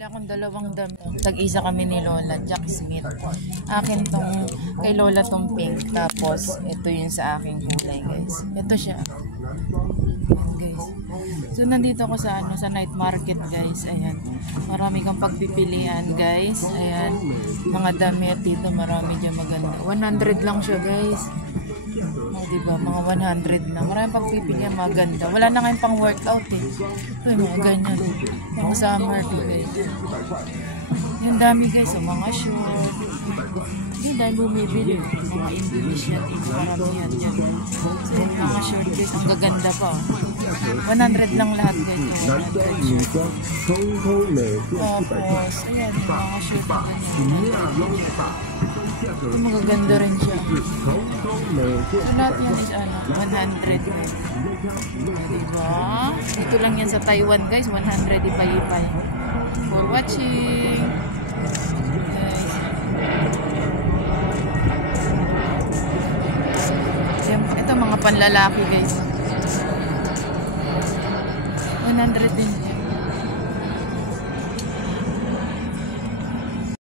Wala akong dalawang damit. Tag-isa kami ni Lola, Jack Smith. Akin tong, kay Lola tong pink. Tapos, ito yun sa aking kulay, guys. Ito siya. Ayan, guys. So, nandito ako sa, sa night market, guys. Ayan. Marami kang pagpipilian, guys. Ayan. Mga damit dito, marami dyan maganda. 100 lang siya, guys. O, diba? Mga 100 na. Maraming pagpipilian, maganda. Wala na ngayon pang workout, eh. Ito yung mga ganyan. Pang summer, guys. Yung dami, guys. O, mga short. Hindi dahil bumibili. Mga Indonesian, maramihan dyan. So, yung mga short, guys, ang gaganda pa. 100 lang lahat, guys. 100 short. Tapos, ayan, yung mga short na ganyan. Yung magaganda rin siya. So, lahat yan is 100. Diba? Dito lang yan sa Taiwan, guys. 100 ipay-ipay. For watching. Ito mga panlalaki, guys. 100 din.